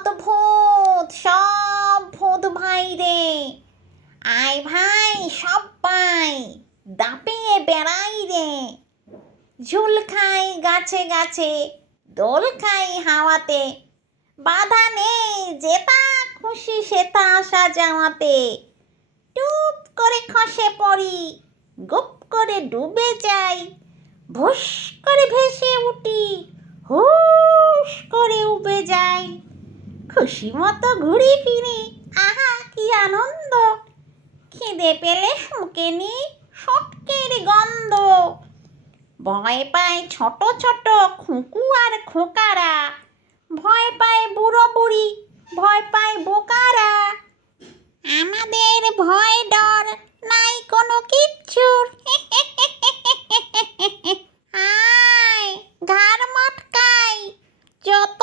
যত ভূত সব ভূত ভাই রে, আয় ভাই সব্বাই দাপিয়ে বেড়াই রে। ঝুল খাই গাছে গাছে, দোল খাই হাওয়াতে, বাধা নেই যেটা খুশি সেটা সাজাওয়াতে। টুপ করে খসে পড়ি, গুপ করে ডুবে যাই, ভুস করে ভেসে উঠি, হুস করে উবে যাই। খুশি মতো ঘুরি ফিরি, আহা কি আনন্দ। খিদে পেলে শুঁকে নি সটকের গন্ধ। ভয় পায় ছোট ছোট খুঁকু আর খোকারা, ভয় পায় বুড়ো বুড়ি, ভয় পায় বোকারা। আমাদের ভয় ডর নাই কোনো কিচ্ছুর। আয় ঘাড় মটকাই, যত